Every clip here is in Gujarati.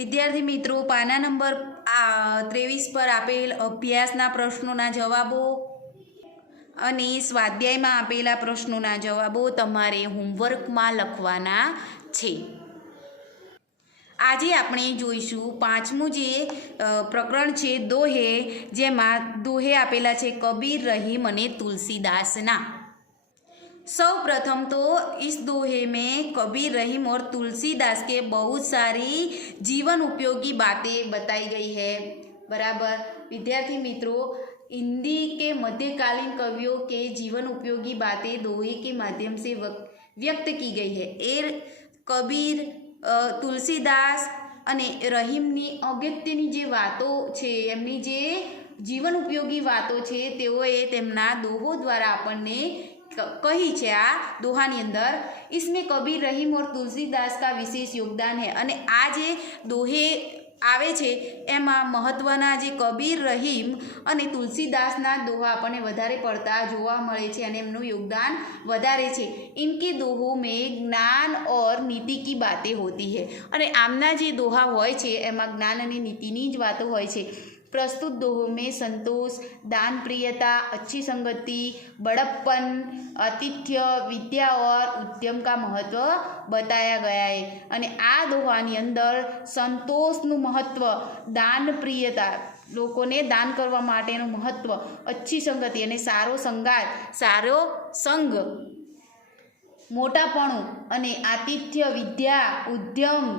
વિદ્યાર્થી મિત્રો, પાના નંબર 23 પર આપેલ અભ્યાસના પ્રશ્નોના જવાબો અને સ્વાધ્યાયમાં આપેલા પ્રશ્નોના જવાબો તમારે હોમવર્કમાં લખવાના છે. આજે આપણે જોઈશું પાંચમું જે પ્રકરણ છે દોહે, જેમાં દોહે આપેલા છે કબીર, રહીમ અને તુલસીદાસના. सर्वप्रथम तो इस दोहे में कबीर, रहीम और तुलसीदास के बहुत सारी जीवन उपयोगी बातें बताई गई है. बराबर विद्यार्थी मित्रों, हिंदी के मध्यकालीन कवियों के जीवन उपयोगी बातें दोहे के माध्यम से व्यक्त की गई है. कबीर, तुलसीदास અને રહીમની અગત્યની જે વાતો છે, એમની જે જીવન ઉપયોગી વાતો છે, તેઓએ તેમના દોહો દ્વારા આપણને कही है. आ दोहानी अंदर इसमें कबीर, रहीम और तुलसीदास का विशेष योगदान है. અને આ જે દોહે આવે છે એમાં મહત્વના જે કબીર, રહીમ અને તુલસીદાસના દોહા આપણને વધારે પડતા જોવા મળે છે અને એમનું યોગદાન વધારે છે. इनके दोहों में ज्ञान और नीति की बातें होती है. અને આમના જે દોહા હોય છે એમાં જ્ઞાન અને નીતિની જ વાતો હોય છે. प्रस्तुत दोहों में संतोष, दान प्रियता, अच्छी संगति, बड़प्पन, आतिथ्य, विद्या और उद्यम का महत्व बताया गया है. અને આ દોહાની અંદર સંતોષનું મહત્વ, દાન પ્રિયતા, લોકોને દાન કરવા માટેનું મહત્વ, अच्छी संगति અને સારો સંગાત, સારો સંગ, મોટાપણું અને આતિથ્ય, વિદ્યા, ઉદ્યમ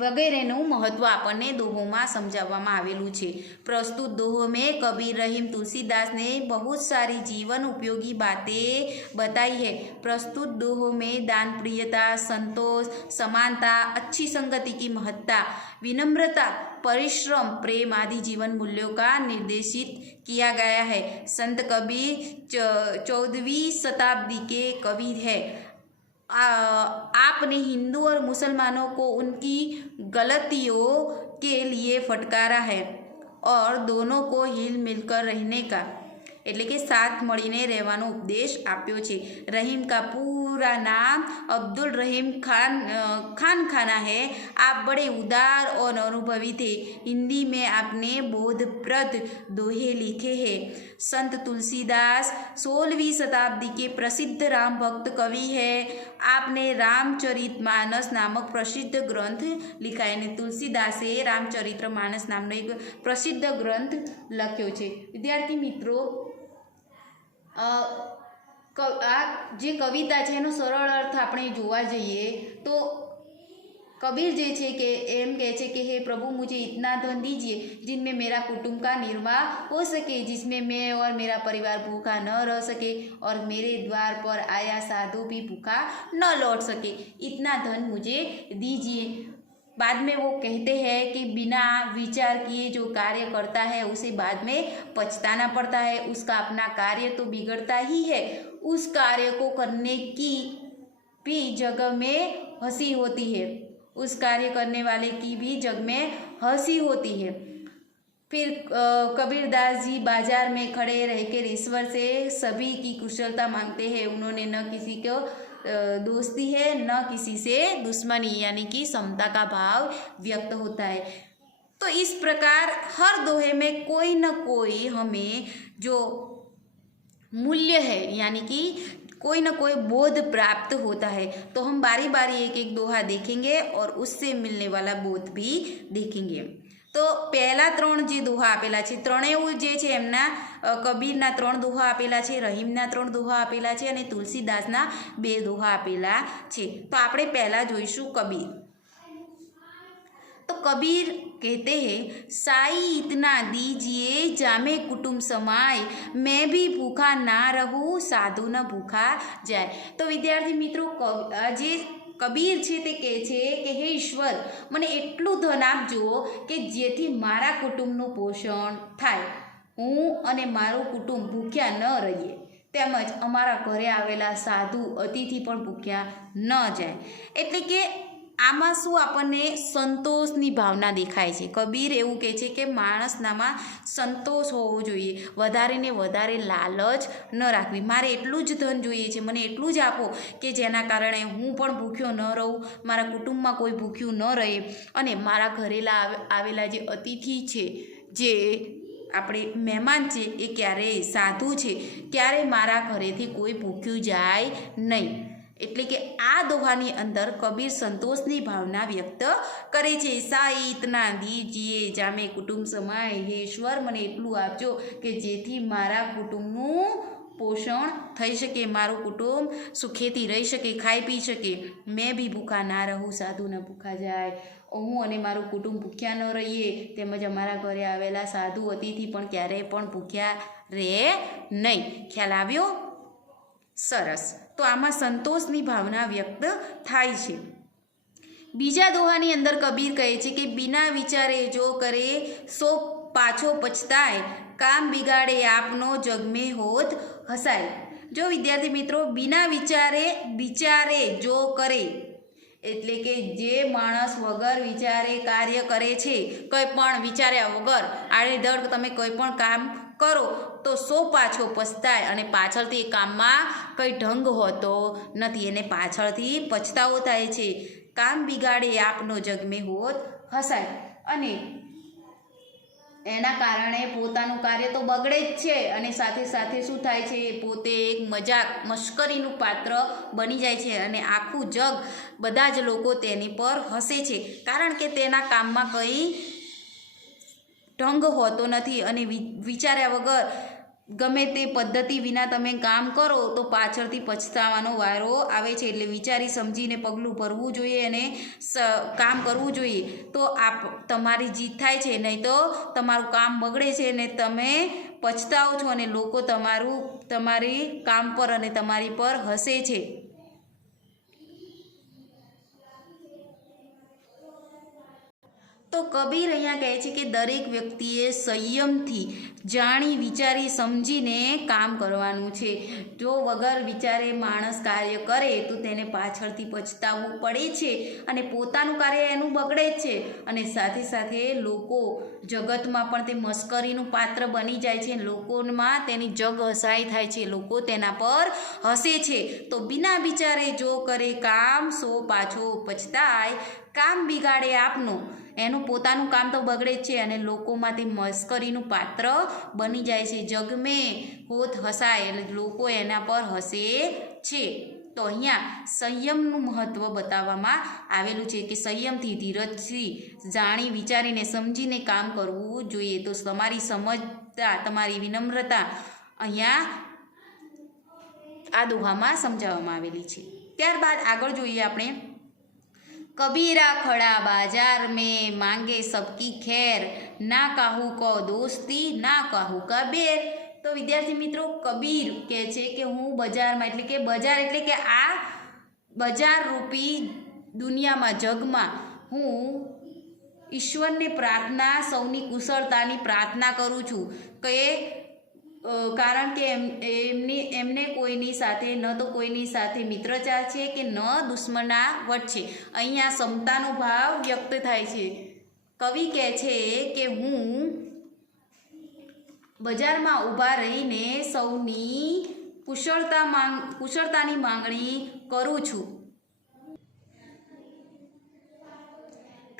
વગેરેનું મહત્વ આપણને દોહોમાં સમજાવવામાં આવેલું છે. प्रस्तुत दोहों में कबीर, रहीम, तुलसीदास ने बहुत सारी जीवन उपयोगी बातें बताई है. प्रस्तुत दोहों में दान प्रियता, संतोष, समानता, अच्छी संगति की महत्ता, विनम्रता, परिश्रम, प्रेम आदि जीवन मूल्यों का निर्देशित किया गया है. संत कबीर 14वीं शताब्दी के कवि है. आपने हिंदू और मुसलमानों को उनकी गलतियों के लिए फटकारा है और दोनों को हिल मिलकर रहने का, એટલે કે સાથ મળીને રહેવાનો ઉપદેશ આપ્યો છે. रहीम का पूरा नाम अब्दुल रहीम खाना है. आप बड़े उदार और अनुभवी थे. हिंदी में आपने बोधप्रद दोहे लिखे हैं. संत तुलसीदास 16वीं शताब्दी के प्रसिद्ध राम भक्त कवि है. आपने रामचरितमानस नामक प्रसिद्ध ग्रंथ लिखा है. तुलसीदासे रामचरितमानस नामનો એક પ્રસિદ્ધ ગ્રંથ લખ્યો છે. વિદ્યાર્થી મિત્રો, આ જે કવિતા છે એનો સરળ અર્થ આપણે જોવા જઈએ તો कबीर जे छे के एम कहे छे कि हे प्रभु, मुझे इतना धन दीजिए जिनमें मेरा कुटुंब का निर्वाह हो सके, जिसमें मैं और मेरा परिवार भूखा न रह सके और मेरे द्वार पर आया साधु भी भूखा न लौट सके. इतना धन मुझे दीजिए. बाद में वो कहते हैं कि बिना विचार किए जो कार्य करता है उसे बाद में पछताना पड़ता है. उसका अपना कार्य तो बिगड़ता ही है, उस कार्य को करने की भी जगह में हंसी होती है. उस कार्य करने वाले की भी जग में हंसी होती है. फिर कबीरदास जी बाजार में खड़े रहकर ईश्वर से सभी की कुशलता मांगते हैं. उन्होंने न किसी को दोस्ती है न किसी से दुश्मनी, यानी कि समता का भाव व्यक्त होता है. तो इस प्रकार हर दोहे में कोई न कोई हमें जो मूल्य है, यानी कि कोई ना कोई बोध प्राप्त होता है. तो हम बारी बारी एक एक दोहा देखेंगे और उससे मिलने वाला बोध भी देखेंगे. तो पहला 3 જે દોહા આપેલા છે, ત્રણેય જે છે એમના કબીરના 3 દોહા આપેલા છે, રહીમના 3 દોહા આપેલા છે અને તુલસીદાસના 2 દોહા આપેલા છે. તો આપણે પહેલા જોઈશું કબીર. तो कबीर कहते हैं, साई इतना दीजिए जामे कुटुंब समाय, मैं भी भूखा ना रहूँ साधु न भूखा जाए. तो विद्यार्थी मित्रों, जे कबीर છે તે કહે છે કે હે ઈશ્વર, મને એટલું ધન આપજો કે જેથી મારા કુટુંબનું પોષણ થાય, હું અને મારું કુટુંબ ભૂખ્યા ન રહીએ, તેમજ અમારા ઘરે આવેલા સાધુ અતિથિ પણ ભૂખ્યા ન જાય. એટલે કે આમાં શું આપણને સંતોષની ભાવના દેખાય છે. કબીર એવું કહે છે કે માણસનામાં સંતોષ હોવો જોઈએ, વધારે ને વધારે લાલચ ન રાખવી. મારે એટલું જ ધન જોઈએ છે, મને એટલું જ આપો કે જેના કારણે હું પણ ભૂખ્યો ન રહું, મારા કુટુંબમાં કોઈ ભૂખ્યું ન રહે, અને મારા ઘરે આવેલા જે અતિથિ છે, જે આપણે મહેમાન છે, એ ક્યારેય સાધુ છે, ક્યારેય મારા ઘરેથી કોઈ ભૂખ્યું જાય નહીં. એટલે કે આ દોહાની અંદર કબીર સંતોષની ભાવના વ્યક્ત કરે છે. સા ઇતના દીજીએ જામે કુટુંબ સમાય, હે ઈશ્વર મને એટલું આપજો કે જેથી મારા કુટુંબનું પોષણ થઈ શકે, મારું કુટુંબ સુખેથી રહી શકે, ખાઈ પી શકે. મેં બી ભૂખા ના રહું, સાધુ ન ભૂખા જાય. હું અને મારું કુટુંબ ભૂખ્યા ન રહીએ, તેમજ અમારા ઘરે આવેલા સાધુ અતિથિ પણ ક્યારેય પણ ભૂખ્યા રહે નહીં. ખ્યાલ આવ્યો? સરસ. તો આમાં સંતોષની ભાવના વ્યક્ત થાય છે. બીજા દોહાની અંદર કબીર કહે છે કે બિના વિચારે જો કરે સો પાછો પછતાય, કામ બિગાડે આપનો જગમે હોત હસાય. જો વિદ્યાર્થી મિત્રો, બિના વિચારે જો કરે એટલે કે જે માણસ વગર વિચારે કાર્ય કરે છે, કંઈ પણ વિચાર્યા વગર આડેધડ તમે કોઈ પણ કામ કરો તો સો પાછો પછતાય, અને પાછળથી એ કામમાં કંઈ ઢંગ હોતો નથી, એને પાછળથી પછતાવો થાય છે. કામ બિગાડે આપનો જગમે હોત હસાય. અને એના કારણે પોતાનું કાર્ય તો બગડે જ છે, અને સાથે સાથે શું થાય છે, પોતે એક મશ્કરીનું પાત્ર બની જાય છે, અને આખું જગ, બધા જ લોકો તેની પર હસે છે, કારણ કે તેના કામમાં કંઈ ઢંગ હોતો નથી. અને વિચાર્યા વગર ગમે તે પદ્ધતિ વિના તમે કામ કરો તો પાછળથી પછતાવાનો વારો આવે છે. એટલે વિચારી સમજીને પગલું ભરવું જોઈએ અને કામ કરવું જોઈએ, તો તમારી જીત થાય છે. નહીં તો તમારું કામ બગડે છે અને તમે પછતાવો છો, અને લોકો તમારી કામ પર અને તમારી પર હસે છે. તો કબીર અહીંયા કહે છે કે દરેક વ્યક્તિએ સંયમથી જાણી વિચારી સમજીને કામ કરવાનું છે. જો વગર વિચારે માણસ કાર્ય કરે તો તેને પાછળથી પછતાવવું પડે છે, અને પોતાનું કાર્ય એનું બગડે જ છે, અને સાથે સાથે લોકો જગતમાં પણ તે મશ્કરીનું પાત્ર બની જાય છે. લોકોમાં તેની જગ હસાઈ થાય છે, લોકો તેના પર હસે છે. તો બિના વિચારે જો કરે કામ સો પાછો પછતાય, કામ બિગાડે આપનું, એનું પોતાનું કામ તો બગડે જ છે, અને લોકોમાં તે મશ્કરીનું પાત્ર બની જાય છે. જગમે હોત હસાય, એટલે લોકો એના પર હસે છે. તો અહીંયા સંયમનું મહત્ત્વ બતાવવામાં આવેલું છે કે સંયમથી, ધીરજથી, જાણી વિચારીને સમજીને કામ કરવું જોઈએ. તો તમારી સમજતા, તમારી વિનમ્રતા અહીંયા આ દોહામાં સમજાવવામાં આવેલી છે. ત્યારબાદ આગળ જોઈએ આપણે. कबीरा खड़ा बाजार में मांगे सबकी खैर, ना काहू को दोस्ती ना काहू का बेर. તો વિદ્યાર્થી મિત્રો, કબીર કહે છે કે હું બજારમાં, એટલે કે બજાર એટલે કે આ બજાર રૂપી દુનિયામાં, જગમાં હું ઈશ્વરને પ્રાર્થના, સૌની કુશળતાની પ્રાર્થના કરું છું. કે કારણ કે એમને કોઈની સાથે ન તો કોઈની સાથે મિત્રતા છે કે ન દુશ્મનાવટ છે. અહીંયા સમતાનો ભાવ વ્યક્ત થાય છે. કવિ કહે છે કે હું બજારમાં ઊભા રહીને સૌની કુશળતાની માંગણી કરું છું,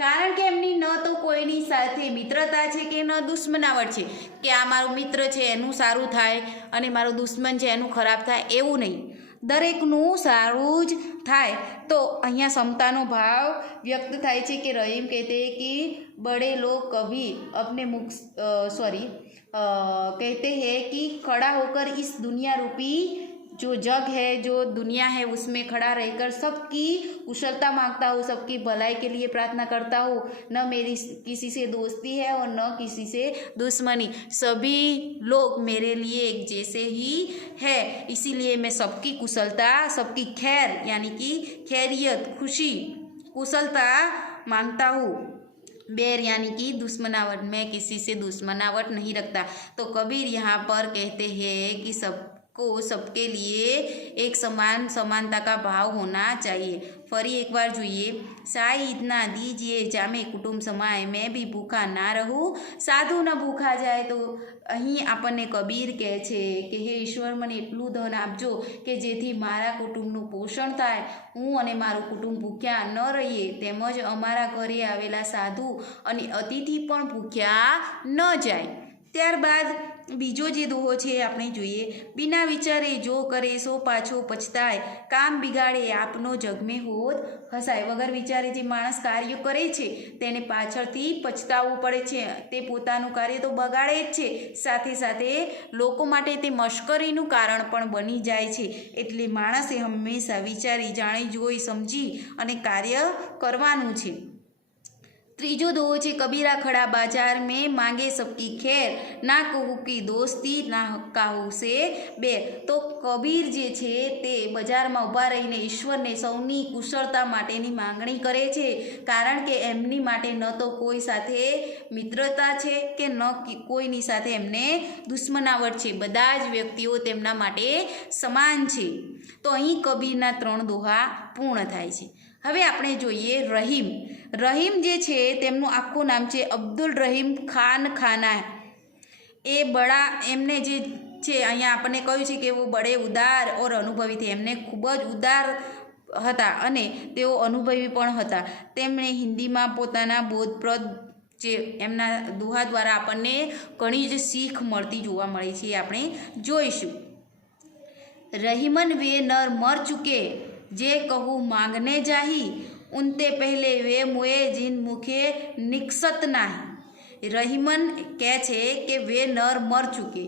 કારણ કે એમની ન તો કોઈની સાથે મિત્રતા છે કે ન દુશ્મનાવટ છે, કે આ મારો મિત્ર છે એનું સારું થાય અને મારો દુશ્મન છે એનું ખરાબ થાય, એવું નહીં. દરેકનું સારું જ થાય. તો અહીંયા સમતાનો ભાવ વ્યક્ત થાય છે. કે રહીમ કહેતે કે બड़े लोग कभी अपने कहते हैं कि खड़ा होकर इस दुनिया रूपी जो जग है, जो दुनिया है, उसमें खड़ा रहकर सबकी कुशलता मांगता हूँ, सबकी भलाई के लिए प्रार्थना करता हूँ. न मेरी किसी से दोस्ती है और न किसी से दुश्मनी, सभी लोग मेरे लिए एक जैसे ही है. इसीलिए मैं सबकी कुशलता, सबकी खैर यानी कि खैरियत, खुशी, कुशलता मांगता हूँ. बैर यानी कि दुश्मनावट, मैं किसी से दुश्मनावट नहीं रखता. तो कबीर यहाँ पर कहते हैं कि सबके लिए एक समानता का भाव होना चाहिए. ફરી એકવાર જોઈએ। સાઈ इतना दीजिए जामे कुटुंब समाए मैं भी भूखा ना रहूँ साधु न भूखा જાય। તો અહીં આપણને કબીર કહે છે કે હે ઈશ્વર મને એટલું ધન આપજો કે જેથી મારા કુટુંબનું પોષણ થાય, હું અને મારું કુટુંબ ભૂખ્યા ન રહીએ, તેમજ અમારા ઘરે આવેલા સાધુ અને અતિથિ પણ ભૂખ્યા ન જાય। ત્યારબાદ બીજો જે દોહો છે આપણે જોઈએ। બિના વિચારે જો કરે સો પાછો પછતાય કામ બિગાડે આપનો જગમે હોત હસાય। વગર વિચારે જે માણસ કાર્ય કરે છે તેને પાછળથી પછતાવવું પડે છે, તે પોતાનું કાર્ય તો બગાડે જ છે, સાથે સાથે લોકો માટે તે મશ્કરીનું કારણ પણ બની જાય છે। એટલે માણસે હંમેશા વિચારી જાણી જોઈ સમજી અને કાર્ય કરવાનું છે। ત્રીજો દોહો છે કબીરા ખડા बाजार में मांगे सबकी खैर ना कहूँ की दोस्ती ना कहूँ से बैर। તો કબીર જે છે તે બજારમાં ઊભા રહીને ઈશ્વરને સૌની કુશળતા માટેની માંગણી કરે છે, કારણ કે એમની માટે ન તો કોઈ સાથે મિત્રતા છે કે ન કોઈની સાથે એમને દુશ્મનાવટ છે, બધા જ વ્યક્તિઓ તેમના માટે સમાન છે। તો અહીં કબીરના 3 દોહા પૂર્ણ થાય છે। હવે આપણે જોઈએ રહીમ। રહીમ જે છે તેમનું આખું નામ છે અબ્દુલ રહીમ ખાન ખાના। એ બડા એમને જે છે અહીંયા આપણને કહ્યું છે કે वो बड़े उदार और अनुभवी थे। એમને ખૂબ જ ઉદાર હતા અને તેઓ અનુભવી પણ હતા। તેમણે હિન્દીમાં પોતાના બોધપ્રદ જે એમના દોહા દ્વારા આપણને ઘણી જ શીખ મળતી જોવા મળે છે, આપણે જોઈશું। रहीमन वे नर मर चुके जे कहूँ मांगने जाही उनते पहले वे मुए जिन मुखे निकसत नाही। રહીમન કહે છે કે વે નર મર ચૂકે,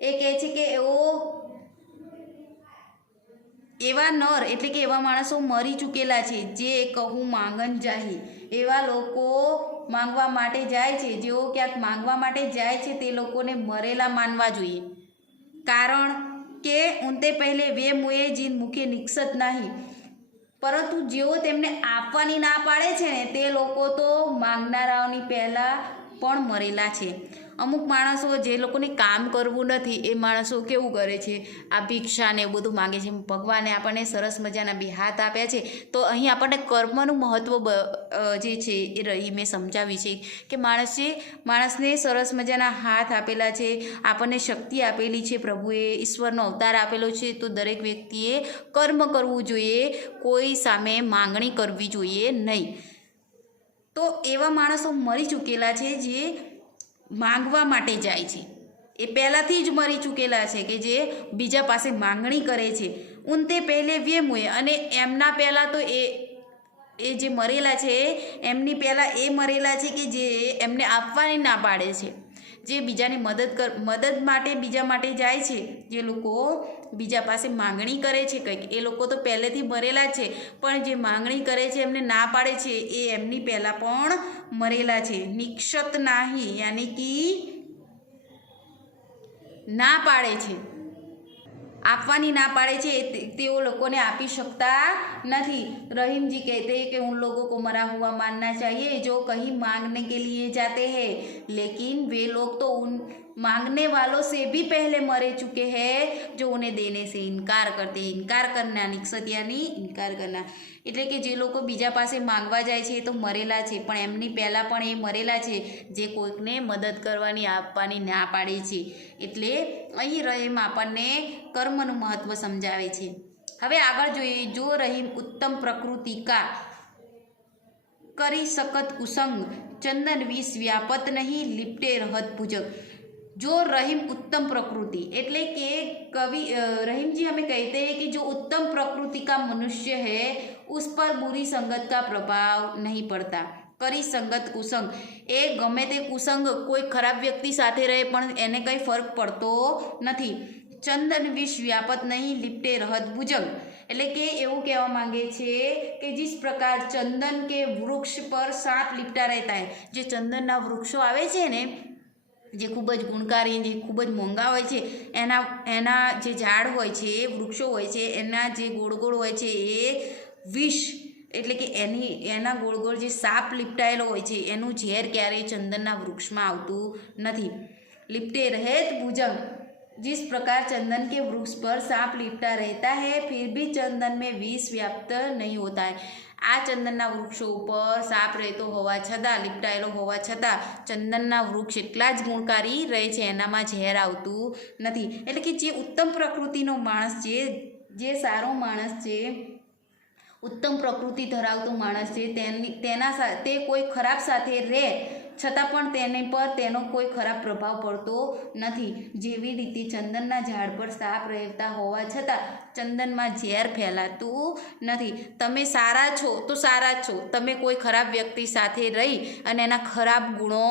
એ કહે છે કે એવા નર એટલે કે એવા માણસો મરી ચૂકેલા છે, જે કહું માંગન જાહી, એવા લોકો માંગવા માટે જાય છે, જેઓ ક્યાંક માંગવા માટે જાય છે તે લોકોને મરેલા માનવા જોઈએ, કારણ કે ઉનતે પહેલે વે મુએ જીન મુખે નિકસત નહીં। પરંતુ જેઓ તેમને આપવાની ના પાડે છે ને તે લોકો તો માંગનારાઓની પહેલાં પણ મરેલા છે। અમુક માણસો જે લોકોને કામ કરવું નથી એ માણસો કેવું કરે છે, આ ભિક્ષા ને એવું બધું માગે છે। ભગવાને આપણને સરસ મજાના 2 હાથ આપ્યા છે, તો અહીં આપણને કર્મનું મહત્ત્વ જે છે એ રહીમે સમજાવી છે કે માણસને સરસ મજાના હાથ આપેલા છે, આપણને શક્તિ આપેલી છે, પ્રભુએ ઈશ્વરનો અવતાર આપેલો છે, તો દરેક વ્યક્તિએ કર્મ કરવું જોઈએ, કોઈ સામે માંગણી કરવી જોઈએ નહીં। તો એવા માણસો મરી ચૂકેલા છે જે માંગવા માટે જાય છે, એ પહેલાંથી જ મરી ચૂકેલા છે કે જે બીજા પાસે માંગણી કરે છે। ઉનતે પહેલે વે મુએ, અને એમના પહેલાં તો એ જે મરેલા છે એમની પહેલાં એ મરેલા છે કે જે એમને આપવાની ના પાડે છે, જે બીજાની મદદ માટે બીજા માટે જાય છે, જે લોકો બીજા પાસે માંગણી કરે છે કંઈક, એ લોકો તો પહેલેથી મરેલા છે, પણ જે માંગણી કરે છે એમને ના પાડે છે એ એમની પહેલાં પણ મરેલા છે। નિક્ષત નાહી યાની કે ના પાડે છે, આપવાની ના पाड़े छे, तेओ लोगों आपी सकता नहीं। रहीम जी कहते हैं कि उन लोगों को मरा हुआ मानना चाहिए जो कहीं मांगने के लिए जाते हैं, लेकिन वे लोग तो उन मांगने वालों से भी पहले मरे चुके हैं जो उन्हें देने से इनकार करते हैं। इनकार करना, निक्षत यानी इनकार करना, એટલે કે જે લોકો બીજા પાસે માંગવા જાય છે તો મરેલા છે, પણ એમની પહેલાં પણ એ મરેલા છે જે કોઈકને મદદ કરવાની આપવાની ના પાડે છે। એટલે અહીં રહીમ આપણને કર્મનું મહત્ત્વ સમજાવે છે। હવે આગળ જોઈએ। જો રહીમ ઉત્તમ પ્રકૃતિ કા કરી सकत कुसंग चंदन विष व्यापत नहीं लिपटे रहत भुजग। जो रहीम उत्तम प्रकृति એટલે કે कवि रहीम जी हमें कहते हैं कि जो उत्तम प्रकृति का मनुष्य है उस पर बुरी संगत का प्रभाव नहीं पड़ता। કરી સંગત કુસંગ, એ ગમે તે કુસંગ કોઈ ખરાબ વ્યક્તિ સાથે રહે પણ એને કંઈ ફરક પડતો નથી। ચંદન વિષ વ્યાપત નહીં लिपटे रहत भुजग, એટલે કે એવું કહેવા માંગે છે કે जिस प्रकार चंदन के वृक्ष पर सांप लिपटा रहता है, જે ચંદનના વૃક્ષો આવે છે ને જે ખૂબ જ ગુણકારી, જે ખૂબ જ મોંઘા હોય છે, એના જે ઝાડ હોય છે, વૃક્ષો હોય છે, એના જે ગોળ ગોળ હોય છે એ વિષ એટલે કે એના ગોળ ગોળ જે સાપ લીપટાયેલો હોય છે એનું ઝેર ક્યારેય ચંદનના વૃક્ષમાં આવતું નથી। લીપટે રહેત ભુજંગ, जिस प्रकार चंदन के वृक्ष पर सांप लिपटा रहता है फिर भी चंदन में विष व्याप्त नहीं होता है। આ ચંદનના વૃક્ષો ઉપર સાપ રહેતો હોવા છતાં, લીપટાયેલો હોવા છતાં ચંદનના વૃક્ષ એટલા જ ગુણકારી રહે છે, એનામાં ઝેર આવતું નથી। એટલે કે જે ઉત્તમ પ્રકૃતિનો માણસ છે, જે સારો માણસ છે, ઉત્તમ પ્રકૃતિ ધરાવતો માણસ છે, તે કોઈ ખરાબ સાથે રહે છતાં પણ તેની પર તેનો કોઈ ખરાબ પ્રભાવ પડતો નથી। જેવી રીતે ચંદનના ઝાડ પર સાપ રહેતા હોવા છતાં ચંદનમાં ઝેર ફેલાતું નથી। તમે સારા છો તો સારા જ છો, તમે કોઈ ખરાબ વ્યક્તિ સાથે રહી અને એના ખરાબ ગુણો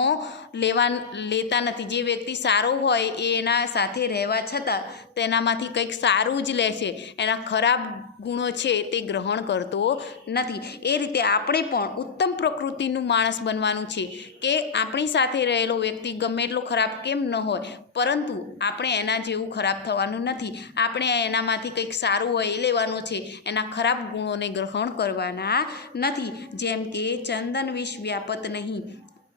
લેતા નથી। જે વ્યક્તિ સારો હોય એ એના સાથે રહેવા છતાં તેનામાંથી કંઈક સારું જ લે છે, એના ખરાબ ગુણો છે તે ગ્રહણ કરતો નથી। એ રીતે આપણે પણ ઉત્તમ પ્રકૃતિનું માણસ બનવાનું છે કે આપણી સાથે રહેલો વ્યક્તિ ગમે એટલો ખરાબ કેમ ન હોય, પરંતુ આપણે એના જેવું ખરાબ થવાનું નથી। આપણે એનામાંથી કંઈક સારું હોય એ લેવાનું છે, એના ખરાબ ગુણોને ગ્રહણ કરવાના નથી। જેમ કે ચંદન વિષ વ્યાપત નહીં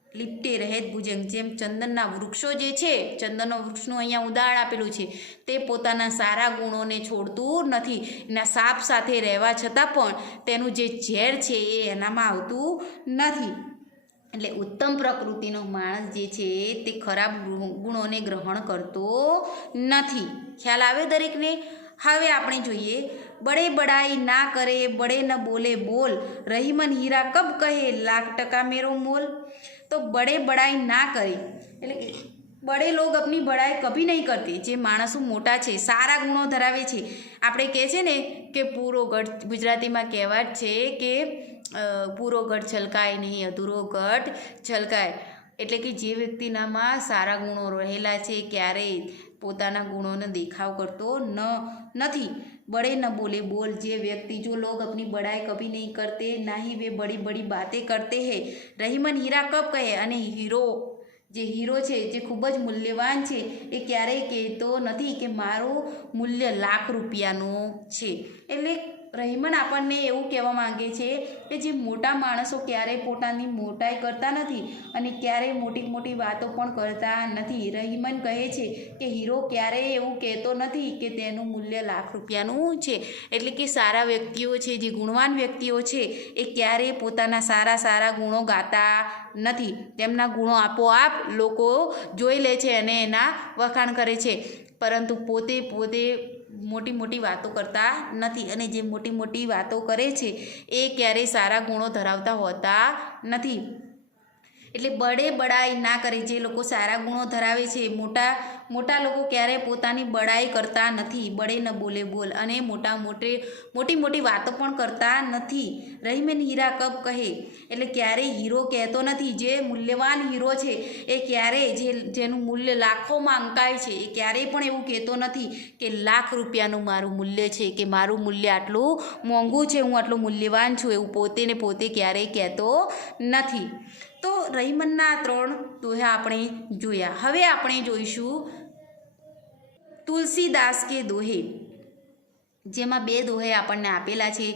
લીપટે રહેત ભુજંગ, જેમ ચંદનના વૃક્ષો જે છે, ચંદનના વૃક્ષનું અહીંયા ઉદાહરણ આપેલું છે, તે પોતાના સારા ગુણોને છોડતું નથી। એના સાપ સાથે રહેવા છતાં પણ તેનું જે ઝેર છે એ એનામાં આવતું નથી। એટલે ઉત્તમ પ્રકૃતિનો માણસ જે છે તે ખરાબ ગુણોને ગ્રહણ કરતો નથી। ખ્યાલ આવે દરેકને? હવે આપણે જોઈએ, બડે બડાઈ ના કરે બડે ન બોલે બોલ, રહીમન હીરા કબ કહે લાખ ટકા મેરો મોલ। તો બડે બડાઈ ના કરે એટલે કે બડે લોગ અપની બડાઈ કભી નહીં કરતે। જે માણસો મોટા છે, સારા ગુણો ધરાવે છે, આપણે કહે છે ને કે પૂરો ગઢ, ગુજરાતીમાં કહેવત છે કે પૂરો ગઢ છલકાય નહીં, અધૂરો ગઢ છલકાય। એટલે કે જે વ્યક્તિનામાં સારા ગુણો રહેલા છે ક્યારેય પોતાના ગુણોનો દેખાવ કરતો નથી। बड़े न बोले बोल, जे व्यक्ति जो लोग अपनी बड़ाई कभी नहीं करते, ना ही वे बड़ी बड़ी बातें करते हैं। रहीमन हीरा कब कहे, અને હીરો જે હીરો છે, જે ખૂબ જ મૂલ્યવાન છે, એ ક્યારેય કહેતો નથી કે મારું મૂલ્ય લાખ રૂપિયાનું છે। એટલે રહીમન આપણને એવું કહેવા માંગે છે કે જે મોટા માણસો ક્યારેય પોતાની મોટાઈ કરતા નથી અને ક્યારેય મોટી મોટી વાતો પણ કરતા નથી। રહીમન કહે છે કે હીરો ક્યારેય એવું કહેતો નથી કે તેનું મૂલ્ય લાખ રૂપિયાનું છે। એટલે કે સારા વ્યક્તિઓ છે, જે ગુણવાન વ્યક્તિઓ છે, એ ક્યારેય પોતાના સારા સારા ગુણો ગાતા નથી। તેમના ગુણો આપોઆપ લોકો જોઈ લે છે અને એના વખાણ કરે છે, પરંતુ પોતે મોટી મોટી વાતો કરતા નથી। અને જે મોટી મોટી વાતો કરે છે એ ક્યારેય સારા ગુણો ધરાવતા હોતા નથી। એટલે બડે બડાઈ ના કરે, જે લોકો સારા ગુણો ધરાવે છે, મોટા લોકો ક્યારેય પોતાની બડાઈ કરતા નથી। બડે ન બોલે બોલ, અને મોટી મોટી વાતો પણ કરતા નથી। રહીમન હીરા કબ કહે એટલે ક્યારેય હીરો કહેતો નથી। જે મૂલ્યવાન હીરો છે એ ક્યારેય જેનું મૂલ્ય લાખોમાં અંકાય છે, એ ક્યારેય પણ એવું કહેતો નથી કે લાખ રૂપિયાનું મારું મૂલ્ય છે, કે મારું મૂલ્ય આટલું મોંઘું છે, હું આટલું મૂલ્યવાન છું, એવું પોતે ક્યારેય કહેતો નથી। તો રહીમનના 3 દોહા આપણે જોયા। હવે આપણે જોઈશું તુલસીદાસ કે દોહે, જેમાં 2 દોહે આપણને આપેલા છે।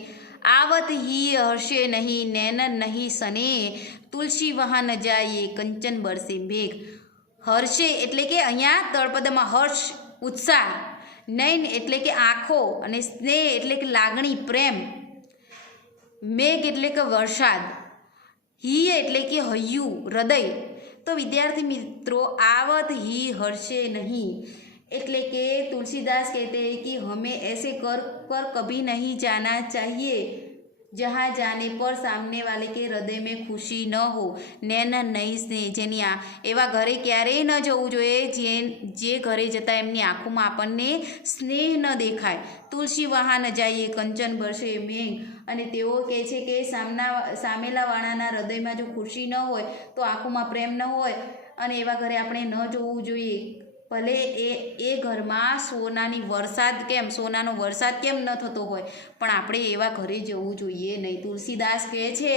आवत ही हर्षे नहीं नैनन नहीं सने, तुलसी वहाँ न जाइए कंचन बरसे मेघ। હર્ષે એટલે કે અહીંયા તળપદમાં હર્ષ, ઉત્સાહ, નયન એટલે કે આંખો, અને સ્નેહ એટલે કે લાગણી, પ્રેમ, મેઘ એટલે કે વરસાદ, ही એટલે કે હૈયું, હૃદય। તો વિદ્યાર્થી મિત્રો, आवत ही हर्षे नहीं એટલે કે तुलसीदास कहते हैं कि हमें ऐसे कर कभी नहीं जाना चाहिए जहाँ जाने पर सामने वाले के हृदय में खुशी न हो, नैन नहीं स्नेह, જેની એવા ઘરે ક્યારેય ન જવું જોઈએ જે ઘરે જતાં એમની આંખોમાં આપણને સ્નેહ ન દેખાય। તુલસી વહાં ન જાઈએ કંચન બરસે મેઘ, અને તેઓ કહે છે કે સામેલાવાળાના હૃદયમાં જો ખુશી ન હોય તો આંખોમાં પ્રેમ ન હોય, અને એવા ઘરે આપણે ન જવું જોઈએ। ભલે એ ઘરમાં સોનાનો વરસાદ કેમ ન થતો હોય, પણ આપણે એવા ઘરે જવું જોઈએ નહીં। તુલસીદાસ કહે છે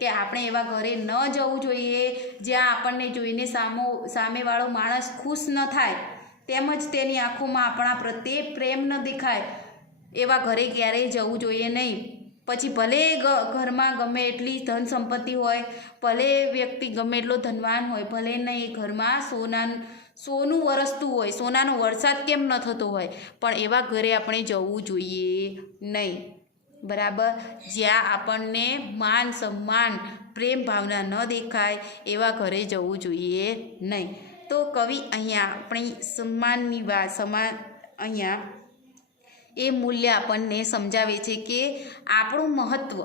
કે આપણે એવા ઘરે ન જવું જોઈએ જ્યાં આપણને જોઈને સામેવાળો માણસ ખુશ ન થાય, તેમજ તેની આંખોમાં આપણા પ્રત્યે પ્રેમ ન દેખાય। એવા ઘરે ક્યારેય જવું જોઈએ નહીં। પછી ભલે ઘરમાં ગમે એટલી ધન સંપત્તિ હોય, ભલે વ્યક્તિ ગમે એટલો ધનવાન હોય, ભલે ને એ ઘરમાં સોનું વરસતું હોય, સોનાનો વરસાદ કેમ ન થતો હોય, પણ એવા ઘરે આપણે જવું જોઈએ નહીં. બરાબર. જ્યાં આપણને માન સન્માન પ્રેમ ભાવના ન દેખાય એવા ઘરે જવું જોઈએ નહીં. તો કવિ અહીંયા આપણી સન્માનની વાત અહીંયા એ મૂલ્ય આપણને સમજાવે છે કે આપણું મહત્ત્વ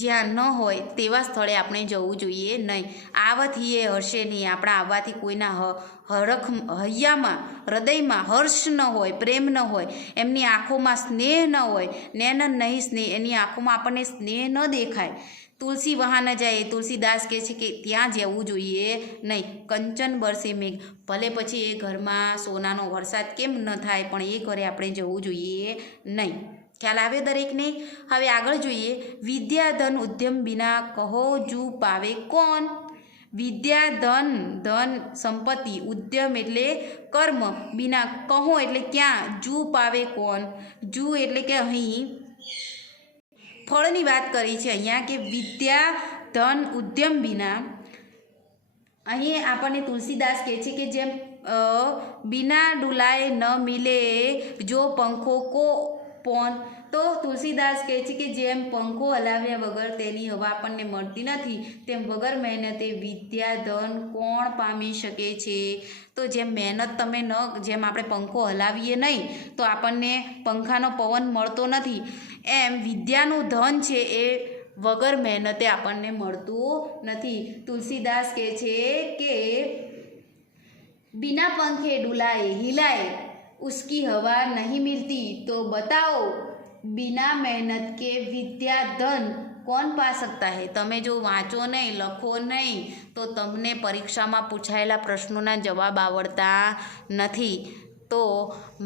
જ્યાં ન હોય તેવા સ્થળે આપણે જવું જોઈએ નહીં. આવવાથી એ હર્ષે નહીં. આપણા આવવાથી કોઈના હૈયામાં હૃદયમાં હર્ષ ન હોય, પ્રેમ ન હોય, એમની આંખોમાં સ્નેહ ન હોય, નૈનન નહીં સ્નેહ, એની આંખોમાં આપણને સ્નેહ ન દેખાય. તુલસી વહાં ન જાય. તુલસીદાસ કહે છે કે ત્યાં જવું જોઈએ નહીં. કંચન બરસે મેઘ. ભલે પછી એ ઘરમાં સોનાનો વરસાદ કેમ ન થાય, પણ એ ઘરે આપણે જવું જોઈએ નહીં. ખ્યાલ આવ્યો દરેકને? હવે આગળ જોઈએ. વિદ્યા ધન ઉદ્યમ બિના કહો જુ પાવે કોણ. વિદ્યા ધન, ધન સંપત્તિ, ઉદ્યમ એટલે કર્મ, બિના કહો એટલે ક્યાં, જુ પાવે કોણ. જુ એટલે કે અહીં ફળની વાત કરી છે અહીંયા કે વિદ્યા ધન ઉદ્યમ બિના. અહીં આપણને તુલસીદાસ કહે છે કે જેમ બિના ડુલાએ ન મિલે જો પંખો કો પોન. તો તુલસીદાસ કહે છે કે જેમ પંખો હલાવ્યા વગર તેની હવા આપણને મળતી નથી, તેમ વગર મહેનતે વિદ્યા ધન કોણ પામી શકે છે. તો જેમ મહેનત તમે જેમ આપણે પંખો હલાવીએ નહીં તો આપણને પંખાનો પવન મળતો નથી, એમ વિદ્યાનું ધન છે એ વગર મહેનતે આપણને મળતું નથી. તુલસીદાસ કહે છે કે बिना पंखे डुलाए हिलाए उसकी हवा नहीं मिलती, तो बताओ बिना मेहनत के विद्या धन કોણ પા सकता है. તમે જો વાંચો નહીં, લખો નહીં તો તમને પરીક્ષામાં પૂછાયેલા પ્રશ્નોના જવાબ આવડતા નથી. તો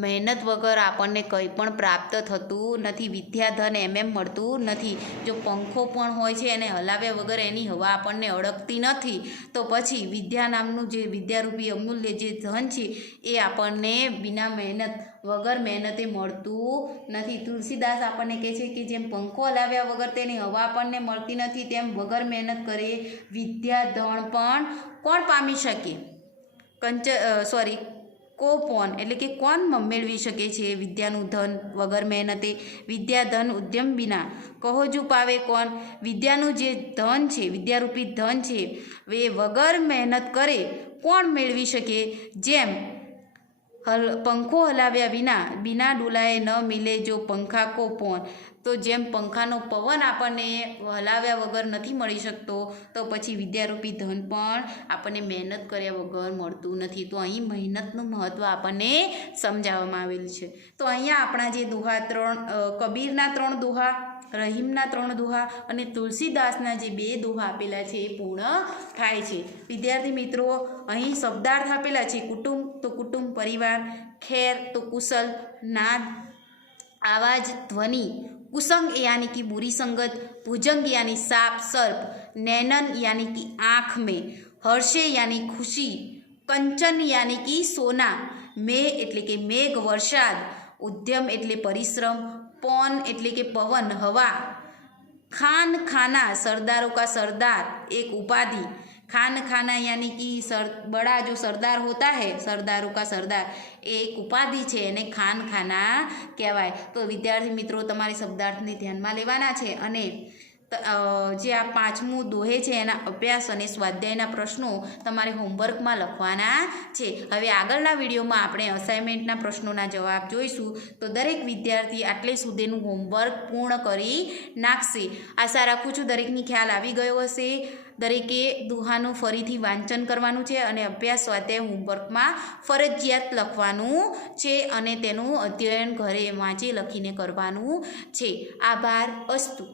મહેનત વગર આપણને કંઈ પણ પ્રાપ્ત થતું નથી. વિદ્યાધન એમ મળતું નથી. જો પંખો પણ હોય છે એને હલાવ્યા વગર એની હવા આપણને અડકતી નથી, તો પછી વિદ્યા નામનું જે વિદ્યારૂપી અમૂલ્ય જે ધન છે એ આપણને બિના મહેનત વગર મહેનતે મળતું નથી. તુલસીદાસ આપણને કહે છે કે જેમ પંખો હલાવ્યા વગર તેની હવા આપણને મળતી નથી, તેમ વગર મહેનત કરે વિદ્યાધન પણ કોણ પામી શકે. કોપોન એટલે કે કોણ મેળવી શકે છે વિદ્યાનું ધન વગર મહેનતે. વિદ્યા ધન ઉદ્યમ બિના કહો જુ પાવે કોણ. વિદ્યાનું જે ધન છે, વિદ્યારૂપી ધન છે, એ વગર મહેનત કરે કોણ મેળવી શકે. જેમ પંખો હલાવ્યા બિના ડુલાએ ન મિલે જો પંખા કો પોન. તો જેમ પંખાનો પવન આપણને હલાવ્યા વગર નથી મળી શકતો, તો પછી વિદ્યારૂપી ધન પણ આપણને મહેનત કર્યા વગર મળતું નથી. તો અહીં મહેનતનું મહત્ત્વ આપણને સમજાવવામાં આવેલું છે. તો અહીંયા આપણા જે દોહા કબીરના 3 દોહા, રહીમના 3 દોહા અને તુલસીદાસના જે 2 દોહા આપેલા છે એ પૂર્ણ થાય છે. વિદ્યાર્થી મિત્રો, અહીં શબ્દાર્થ આપેલા છે. કુટુંબ તો કુટુંબ પરિવાર, ખેર તો કુશલ, નાદ आवाज ध्वनि, कुसंग यानी कि बुरी संगत, भुजंग यानी सांप सर्प, नैनन यानी कि आँख में, हर्षे यानी खुशी, कंचन यानी कि सोना, मे एटले के मेघ वरसाद, उद्यम एटले परिश्रम, पौन एटले के पवन हवा, खान खाना सरदारों का सरदार एक उपाधि, खान खाना यानी कि बड़ा जो सरदार होता है, सरदारों का सरदार, एक उपाधि છે એને ખાન ખાના કહેવાય. તો વિદ્યાર્થી મિત્રો, તમારે શબ્દાર્થને ધ્યાનમાં લેવાના છે અને જે આ 5મું દોહે છે એના અભ્યાસ અને સ્વાધ્યાયના પ્રશ્નો તમારે હોમવર્કમાં લખવાના છે. હવે આગળના વિડીયોમાં આપણે અસાઇનમેન્ટના પ્રશ્નોના જવાબ જોઈશું. તો દરેક વિદ્યાર્થી આટલે સુધીનું હોમવર્ક પૂર્ણ કરી નાખશે. આશા રાખું છું દરેકની ખ્યાલ આવી ગયો હશે. દરેકે દોહાનું ફરીથી વાંચન કરવાનું છે અને અભ્યાસ સ્વાધ્યાય હોમવર્કમાં ફરજિયાત લખવાનું છે અને તેનું અધ્યયન ઘરે વાંચી લખીને કરવાનું છે. આભાર. અસ્તુ.